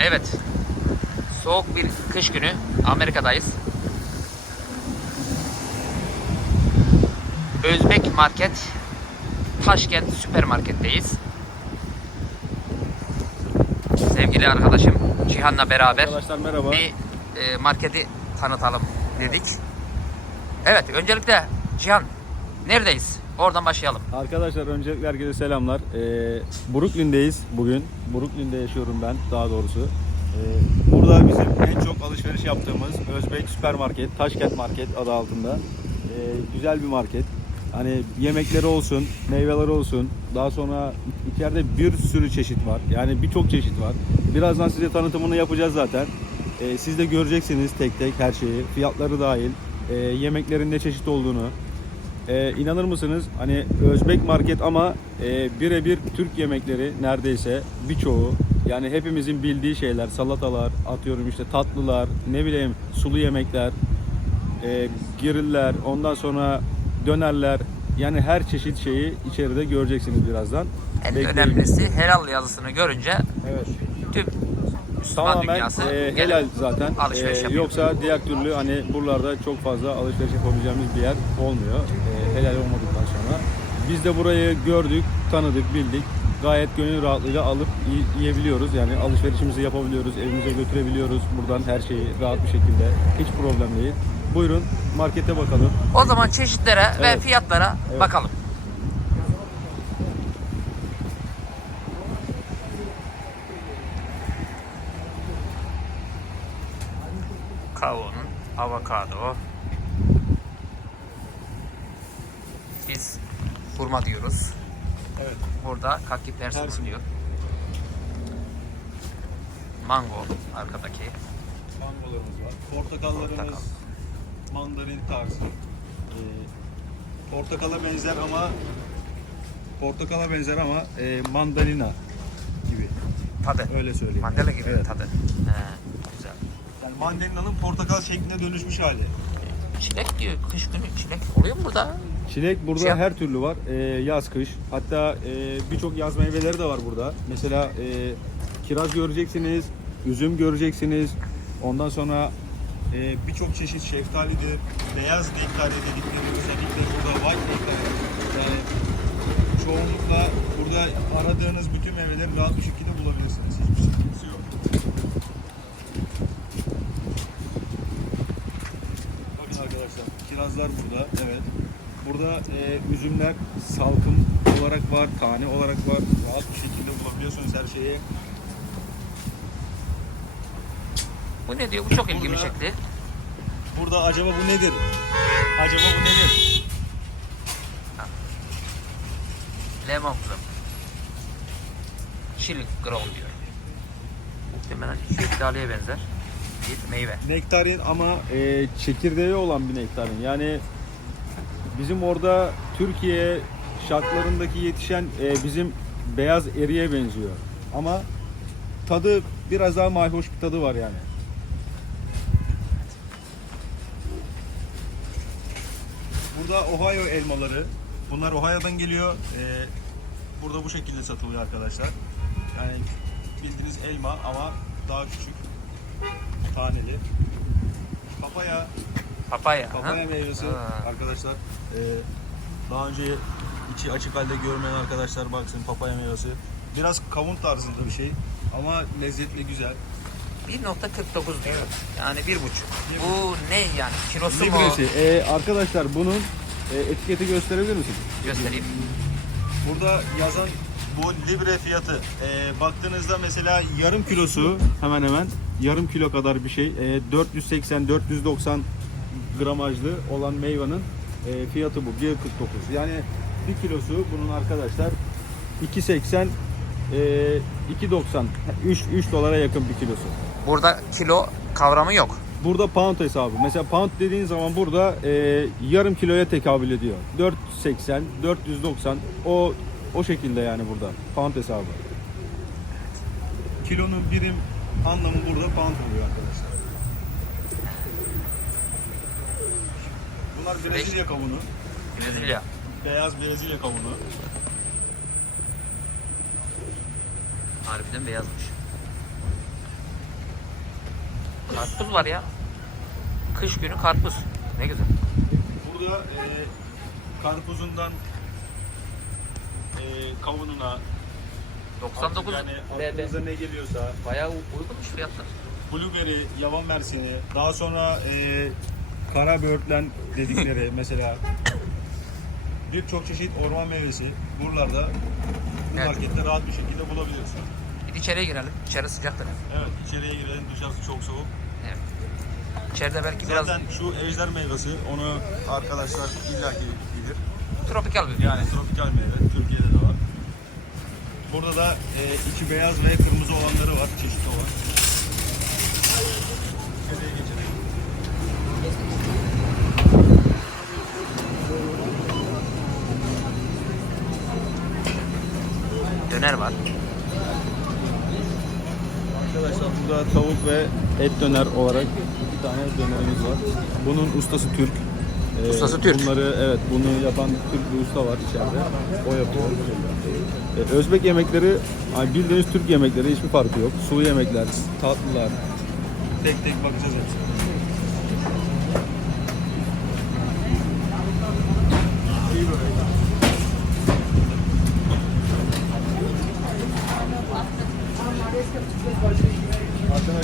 Evet. Soğuk bir kış günü Amerika'dayız. Özbek Market Taşkent Süpermarket'teyiz. Sevgili arkadaşım Cihan'la beraber Arkadaşlar merhaba. bir e, marketi tanıtalım dedik. Evet, öncelikle Cihan neredeyiz? Oradan başlayalım. Arkadaşlar öncelikle herkese selamlar. Ee, Brooklyn'deyiz bugün. Brooklyn'de yaşıyorum ben daha doğrusu. Ee, burada bizim en çok alışveriş yaptığımız Özbek Süpermarket, Taşkent Market adı altında. Ee, güzel bir market. Hani yemekleri olsun, meyveleri olsun. Daha sonra içeride bir sürü çeşit var. Yani birçok çeşit var. Birazdan size tanıtımını yapacağız zaten. Ee, siz de göreceksiniz tek tek her şeyi. Fiyatları dahil. e, yemeklerin ne çeşit olduğunu. Ee, inanır mısınız? Hani Özbek market ama e, birebir Türk yemekleri neredeyse birçoğu. Yani hepimizin bildiği şeyler, salatalar, atıyorum işte tatlılar, ne bileyim sulu yemekler, e, griller, ondan sonra dönerler. Yani her çeşit şeyi içeride göreceksiniz birazdan. En Bekleyin. önemlisi helal yazısını görünce Evet. tüm Müslüman Tamamen dünyası e, helal zaten. E, yoksa diğer türlü hani buralarda çok fazla alışveriş yapabileceğimiz bir yer olmuyor. Helal olmadıktan sonra. Biz de burayı gördük, tanıdık, bildik. Gayet gönül rahatlığıyla alıp yi- yiyebiliyoruz. Yani alışverişimizi yapabiliyoruz, evimize götürebiliyoruz. Buradan her şeyi rahat bir şekilde. Hiç problem değil. Buyurun markete bakalım. O zaman çeşitlere ve Evet. fiyatlara Evet. bakalım. Kavun, avokado. Biz hurma diyoruz. Evet. Burada kaki persi Persi. bulunuyor. Mango arkadaki. Mangolarımız var. Portakallarımız Portakal. mandalin tarzı. Ee, portakala benzer ama portakala benzer ama e, mandalina gibi. Tadı. Öyle söyleyeyim. Mandala gibi Evet. tadı. He, güzel. Yani mandalina'nın portakal şekline dönüşmüş hali. Çilek diyor. Kış günü çilek oluyor mu burada? Çilek burada Siyah. her türlü var. Ee, yaz kış. Hatta e, birçok yaz meyveleri de var burada. Mesela e, kiraz göreceksiniz, üzüm göreceksiniz. Ondan sonra e, birçok çeşit şeftalidir. Beyaz nektari dedikleri özellikle burada white nektari. Yani çoğunlukla burada aradığınız bütün meyveleri rahat bir şekilde bulabilirsiniz. Hiçbir sıkıntısı yok. Bakın arkadaşlar kirazlar burada. Evet. Burada e, üzümler salkım olarak var, tane olarak var. Rahat bir şekilde bulabiliyorsunuz her şeyi. Bu ne diyor? Bu çok ilgimi Burada- çekti. Burada acaba bu nedir? Acaba bu nedir? Lemon kırım. Chili ground diyor. Muhtemelen şeftaliye benzer bir meyve. Nektarin ama e, çekirdeği olan bir nektarin. Yani bizim orada Türkiye şartlarındaki yetişen e, bizim beyaz eriye benziyor. Ama tadı biraz daha mayhoş bir tadı var yani. Burada Ohio elmaları. Bunlar Ohio'dan geliyor. Ee, burada bu şekilde satılıyor arkadaşlar. Yani bildiğiniz elma ama daha küçük. Taneli. Papaya. Papaya. ha? Papaya meyvesi Ha. arkadaşlar. Ee, daha önce içi açık halde görmeyen arkadaşlar baksın papaya meyvesi. Biraz kavun tarzında bir şey ama lezzetli güzel. 1.49 diyor. Yani bir buçuk. Bu ne yani? Kilosu mu? Libresi. Ee, arkadaşlar bunun e, etiketi gösterebilir misin? Göstereyim. Burada yazan bu libre fiyatı. Ee, baktığınızda mesela yarım kilosu hemen hemen yarım kilo kadar bir şey. Ee, 480-490 gramajlı olan meyvanın e, fiyatı bu. 1.49. Yani bir kilosu bunun arkadaşlar 2.80 e, 2.90 3, 3 dolara yakın bir kilosu. Burada kilo kavramı yok. Burada pound hesabı. Mesela pound dediğin zaman burada e, yarım kiloya tekabül ediyor. 480, 490 o o şekilde yani burada pound hesabı. Kilonun birim anlamı burada pound oluyor arkadaşlar. Bunlar Brezilya kavunu. Brezilya. Beyaz Brezilya kavunu. Harbiden beyazmış. karpuz var ya. Kış günü karpuz. Ne güzel. Burada e, karpuzundan e, kavununa 99 yani BB. aklınıza ne geliyorsa Bayağı uygunmuş fiyatlar. blueberry, yavan mersini, daha sonra e, kara böğürtlen dedikleri mesela birçok çeşit orman meyvesi buralarda bu Evet. markette rahat bir şekilde bulabiliyorsun. Bir içeriye girelim. İçeri sıcaktır. Evet içeriye girelim dışarısı çok soğuk. Evet. İçeride belki biraz Zaten şu ejder meyvesi onu arkadaşlar illaki bilir. tropikal bir Yani tropikal meyve Türkiye'de de var. Burada da e, içi beyaz ve kırmızı olanları var, çeşitli olan. İçeriye geçelim. Döner var. Arkadaşlar burada tavuk ve et döner olarak iki tane dönerimiz var. Bunun ustası Türk. Ee, Ustası Türk. Bunları evet bunu yapan Türk bir usta var içeride. O yapıyor. Ee, Özbek yemekleri hani bildiğiniz Türk yemekleri hiçbir farkı yok. Sulu yemekler, tatlılar. Tek tek bakacağız hepsine. İyi börek.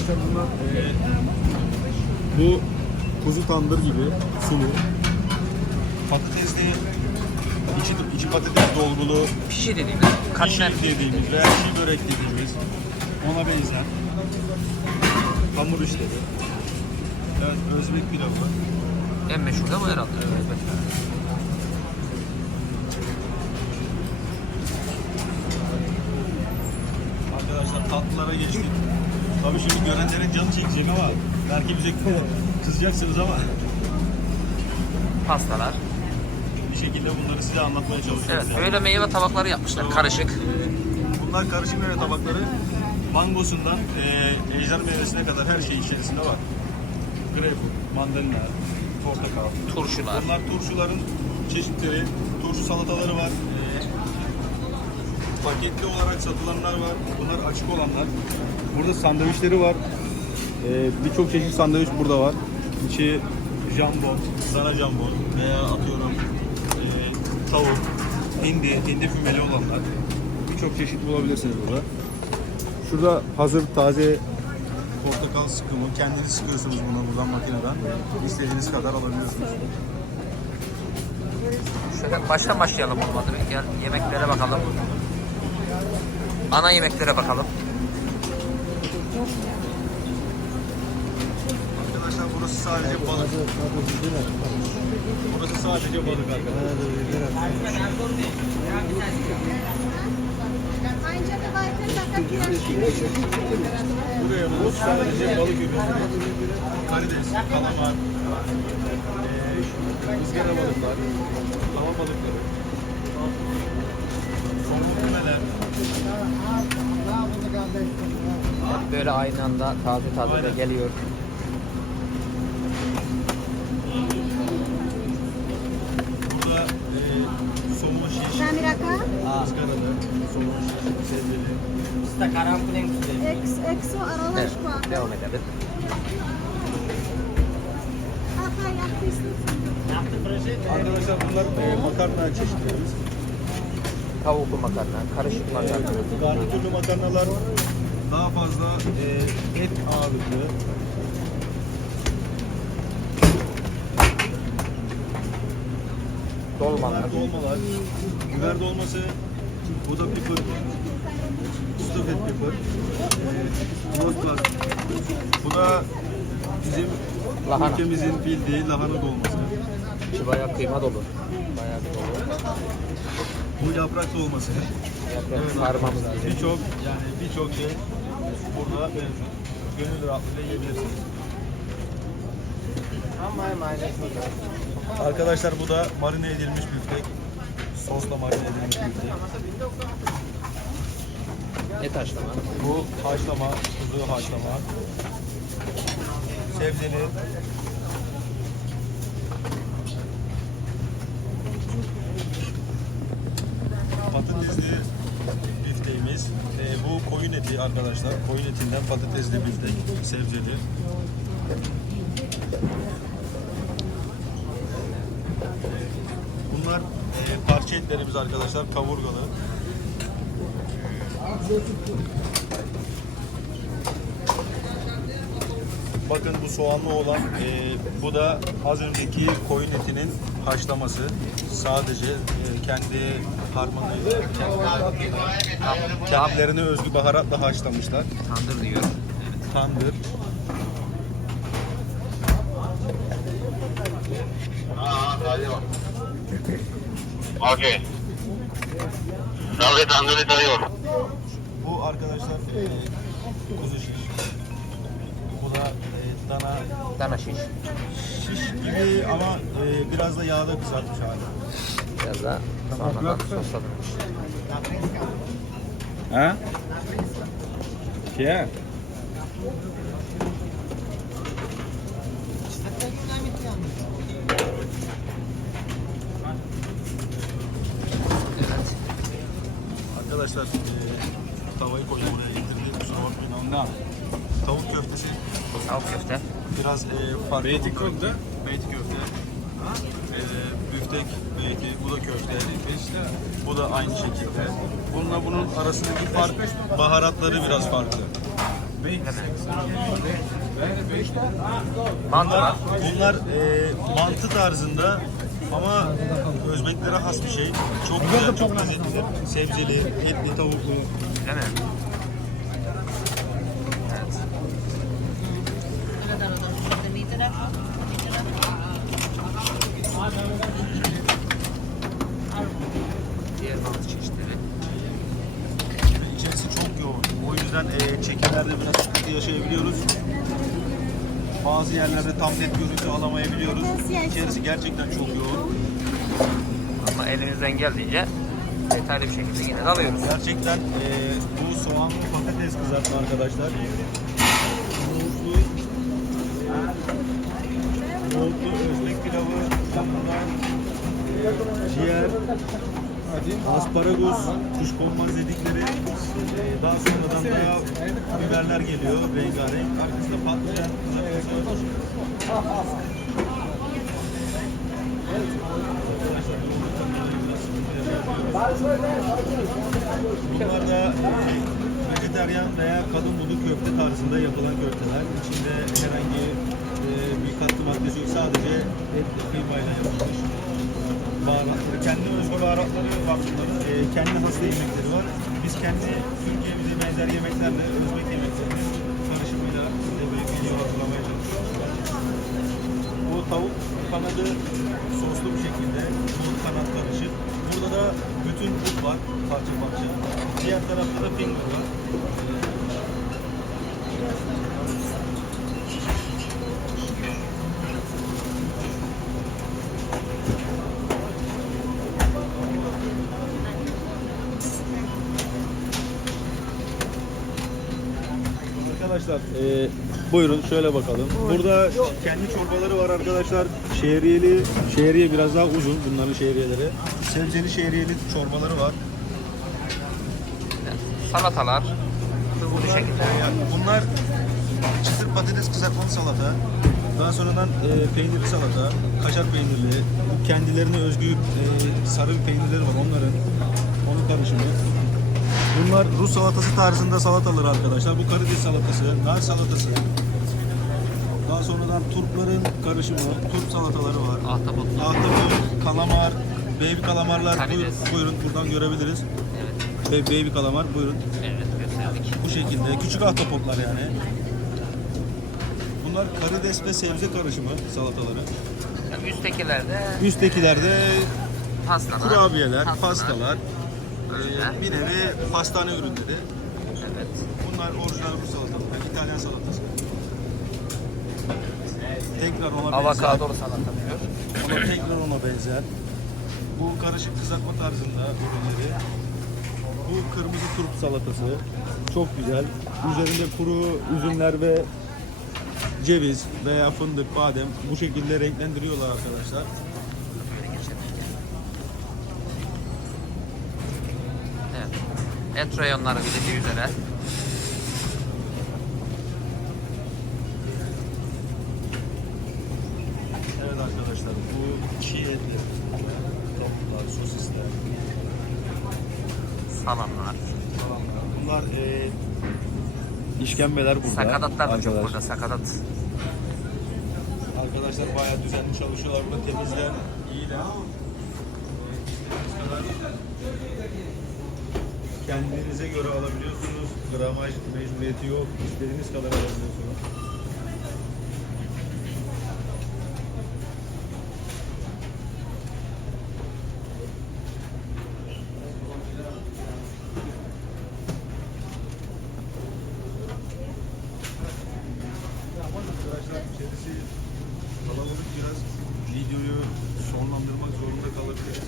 Arkadaşlar bunlar e, bu kuzu tandır gibi sulu. Patatesli içi, içi patates dolgulu Pişi dediğimiz katmer. pişi dediğimiz veya çiğ börek dediğimiz ona benzer hamur işleri. Evet Özbek pilavı. En meşhur da bu herhalde. Arkadaşlar tatlılara geçtik. Tabii şimdi görenlerin canı çekecek ama belki bize kızacaksınız ama Pastalar. bir şekilde bunları size anlatmaya çalışacağız. Evet böyle meyve tabakları yapmışlar karışık. Bunlar karışık meyve tabakları. Mangosundan e, ejder meyvesine kadar her şey içerisinde var. Greyfurt, mandalina, portakal. Turşular. Bunlar turşuların çeşitleri. Turşu salataları var. Paketli olarak satılanlar var. Bunlar açık olanlar. Burada sandviçleri var. E, Birçok çeşit sandviç burada var. İçi jambon, dana jambon veya atıyorum e, tavuk, hindi, hindi fümeli olanlar. Birçok çeşit bulabilirsiniz burada. Şurada hazır taze portakal sıkımı. Kendiniz sıkıyorsunuz bunu buradan makineden. İstediğiniz kadar alabiliyorsunuz. Şöyle baştan başlayalım olmadı. Bir Gel yemeklere bakalım. Ana yemeklere bakalım. Arkadaşlar burası sadece balık. Burası sadece balık arkadaşlar. Buraya bu sadece balık ürünleri. Karides, kalamar, eee, ızgara balıklar, lava balıkları, somon kümeler. Böyle aynı anda taze taze de geliyor. Burada eee somon şiş, Ramiraka, ızgaralı, somon şiş, sebzeli. ex, exo Evet, aralaşma. devam edelim. Aha yapmışsın. Arkadaşlar bunlar eee, makarna çeşitlerimiz. Tavuklu makarna, karışık makarna. Garnitürlü makarnalar daha fazla eee, et ağırlıklı. Dolmalar. Biber dolmalar. Biber dolması. Bu da pepper. Stuffed pepper. Ee, roast plus. Bu da bizim Lahana. ülkemizin bildiği lahana dolması. İçi bayağı kıyma dolu. Bayağı dolu. Bu yaprak dolması. Yaprak sarmamız lazım. Birçok yani birçok şey burada mevcut. Gönül rahatlığıyla yiyebilirsiniz. Arkadaşlar bu da marine edilmiş büftek. Sosla marine edilmiş büftek. Et haşlama. Bu haşlama, kuzu haşlama. Sebzeli. Patatesli bifteğimiz. Ee, bu koyun eti arkadaşlar. Koyun etinden patatesli biftek, sebzeli. Bunlar e, parça etlerimiz arkadaşlar kavurgalı. Bakın bu soğanlı olan e, bu da az önceki koyun etinin haşlaması. Sadece e, kendi harmanıyla kendilerine özgü baharatla haşlamışlar. Tandır diyorum. Tandır. Okey. Tabii tandırı dayıyor. Bu arkadaşlar e, kuzu şiş. Bu da e, dana. Dana şiş. Şiş gibi ama e, biraz da yağda kızartmış abi. Biraz da sonradan. Ha? Evet. Arkadaşlar e, tavayı koydum buraya indirdi. Kusura bakmayın ondan. Tavuk köftesi Tavuk köfte. biraz e, farklı. Beyti köfte. Beyti köfte. E, büftek beyti. Bu da köfte. Bu da aynı şekilde. Bununla bunun arasındaki fark baharatları biraz farklı. Mantı Bunlar, e, mantı tarzında ama Özbeklere has bir şey. Çok güzel, çok lezzetli. Sebzeli, etli, tavuklu. Değil? Evet. Diğer mantı çeşitleri. İçerisi çok yoğun. O yüzden e, çekimlerde biraz sıkıntı yaşayabiliyoruz. Bazı yerlerde tam net görüntü alamayabiliyoruz. İçerisi gerçekten çok yoğun. Ama elimizden geldiğince detaylı bir şekilde yine de alıyoruz. Gerçekten e, bu soğanlı patates kızartma arkadaşlar. Nohutlu, nohutlu özbek pilavı, yanında e, ciğer, asparagus, kuşkonmaz dedikleri. E, daha sonradan da biberler geliyor rengarenk. Arkasında kızartması. Bunlar da e, vejeteryan veya kadın budu köfte tarzında yapılan köfteler. İçinde herhangi e, bir katkı maddesi yok. Sadece et ve kıymayla yapılmış. Baharatları, kendi özgü baharatları var bunların. E, kendi hasta yemekleri var. Biz kendi Türkiye'mize benzer yemeklerle Özbek yemeklerinin karışımıyla size böyle video hazırlamaya çalışıyoruz. Bu tavuk kanadı soslu bir şekilde bu kanat karışık. Burada da bütün but var parça parça. Diğer tarafta da finger var. Arkadaşlar e, buyurun şöyle bakalım. Burada kendi çorbaları var arkadaşlar. Şehriyeli, şehriye biraz daha uzun bunların şehriyeleri. Sebzeli şehriyeli çorbaları var. Salatalar. Bu Bunlar, şekilde. e, bunlar çıtır patates kızartmalı salata. Daha sonradan e, peynirli salata, kaşar peynirli, bu kendilerine özgü e, sarı bir peynirleri var onların. Onun karışımı. Bunlar Rus salatası tarzında salatalar arkadaşlar. Bu karides salatası, nar salatası. Daha sonradan turpların karışımı, turp salataları var. Ahtapot. Ahtapot, kalamar, baby kalamarlar. Karides. Buyurun, buyurun buradan görebiliriz. Evet. Ve baby kalamar buyurun. Evet gösterdik. Bu şekilde küçük ahtapotlar yani. Bunlar karides ve sebze karışımı salataları. Yani üsttekilerde Üsttekilerde pastalar. kurabiyeler, tatlılar. pastalar, Ürünler. e, bir nevi pastane ürünleri. Evet. Bunlar orijinal Rus salataları, İtalyan salatası. Tekrar ona. Avokadolu salata diyor. Ona tekrar ona benzer. Bu karışık kızartma tarzında ürünleri. Bu kırmızı turp salatası. Çok güzel. Üzerinde kuru üzümler ve ceviz veya fındık, badem bu şekilde renklendiriyorlar arkadaşlar. et reyonları bildiği üzere. Evet arkadaşlar bu çiğ etli tavuklar, sosisler, salamlar, salamlar. Bunlar e, işkembeler burada. Sakatatlar da çok burada sakatat. arkadaşlar bayağı düzenli çalışıyorlar burada temizleyen iyiler. Kendinize göre alabiliyorsunuz. Gramaj mecburiyeti yok. İstediğiniz kadar alabiliyorsunuz. Arkadaşlar içerisi kalabalık biraz videoyu sonlandırmak zorunda kalabiliriz.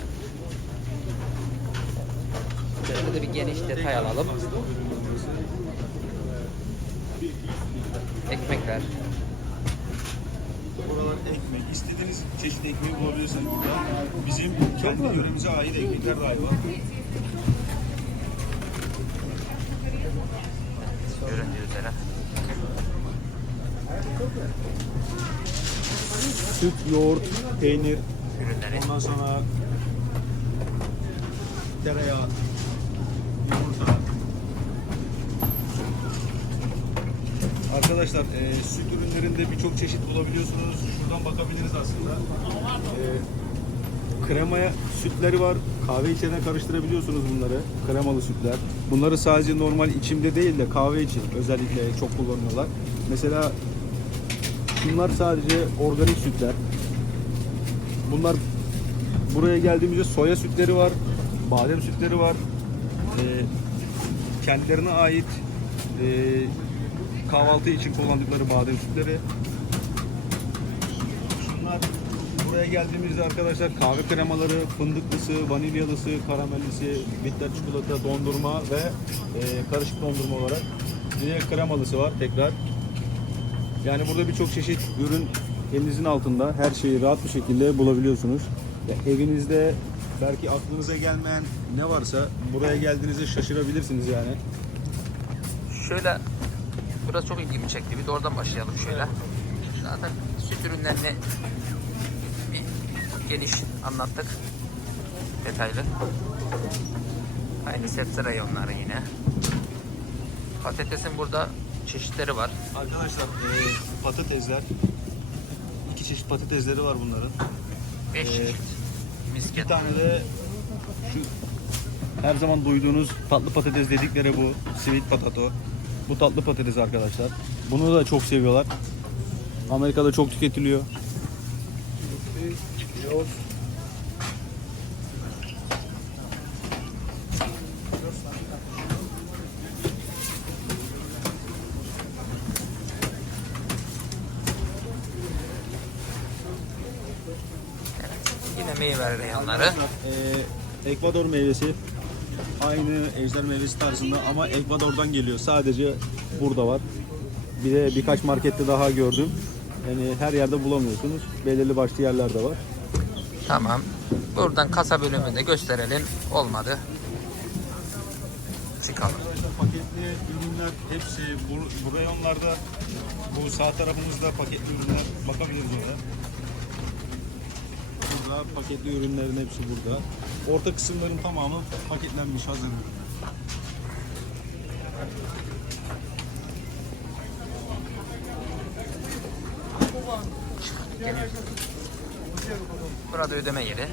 Şöyle de bir geniş detay alalım. Ekmekler. Buralar ekmek. İstediğiniz çeşit ekmeği bulabilirsiniz burada. Bizim kendi yöremize ait ekmekler dahi var. Göründüğü üzere. Süt, yoğurt, peynir, Ürünleri. ondan sonra tereyağı, yumurta. Arkadaşlar e, süt ürünlerinde birçok çeşit bulabiliyorsunuz. Şuradan bakabiliriz aslında. E, kremaya sütleri var. Kahve içine karıştırabiliyorsunuz bunları. Kremalı sütler. Bunları sadece normal içimde değil de kahve için özellikle çok kullanıyorlar. Mesela Bunlar sadece organik sütler. Bunlar buraya geldiğimizde soya sütleri var, badem sütleri var. Ee, kendilerine ait e, kahvaltı için kullandıkları badem sütleri. Buraya geldiğimizde arkadaşlar kahve kremaları, fındıklısı, vanilyalısı, karamellisi, bitter çikolata, dondurma ve e, karışık dondurma olarak de kremalısı var tekrar. Yani burada birçok çeşit ürün elinizin altında. Her şeyi rahat bir şekilde bulabiliyorsunuz. Ya evinizde belki aklınıza gelmeyen ne varsa buraya geldiğinizde şaşırabilirsiniz yani. Şöyle burası çok ilgimi çekti. Bir de oradan başlayalım şöyle. Zaten süt ürünlerini geniş anlattık. Detaylı. Aynı sebze reyonları yine. Patatesin burada çeşitleri var. Arkadaşlar eee, patatesler iki çeşit patatesleri var bunların. 5 Ee, çeşit. Bir Misket. tane de şu her zaman duyduğunuz tatlı patates dedikleri bu. Sweet potato. Bu tatlı patates arkadaşlar. Bunu da çok seviyorlar. Amerika'da çok tüketiliyor. Meyve reyonları. Ee, Ekvador meyvesi aynı ejder meyvesi tarzında ama Ekvador'dan geliyor. Sadece burada var. Bir de birkaç markette daha gördüm. Yani her yerde bulamıyorsunuz. Belirli başlı yerlerde var. Tamam. Buradan kasa bölümünde gösterelim. Olmadı. Çıkalım. Paketli ürünler hepsi bu, bu reyonlarda bu sağ tarafımızda paketli ürünler bakabiliriz orada. Burada paketli ürünlerin hepsi burada. Orta kısımların tamamı paketlenmiş hazır ürünler. Burada ödeme yeri.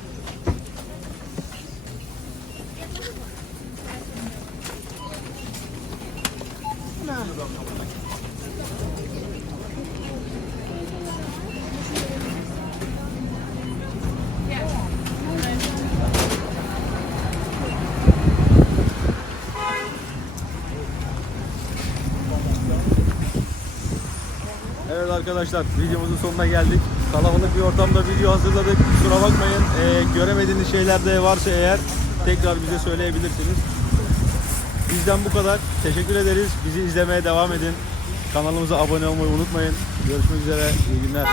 Evet arkadaşlar videomuzun sonuna geldik. Kalabalık bir ortamda video hazırladık. Kusura bakmayın. Ee, göremediğiniz şeyler de varsa eğer tekrar bize söyleyebilirsiniz. Bizden bu kadar. Teşekkür ederiz. Bizi izlemeye devam edin. Kanalımıza abone olmayı unutmayın. Görüşmek üzere. İyi günler.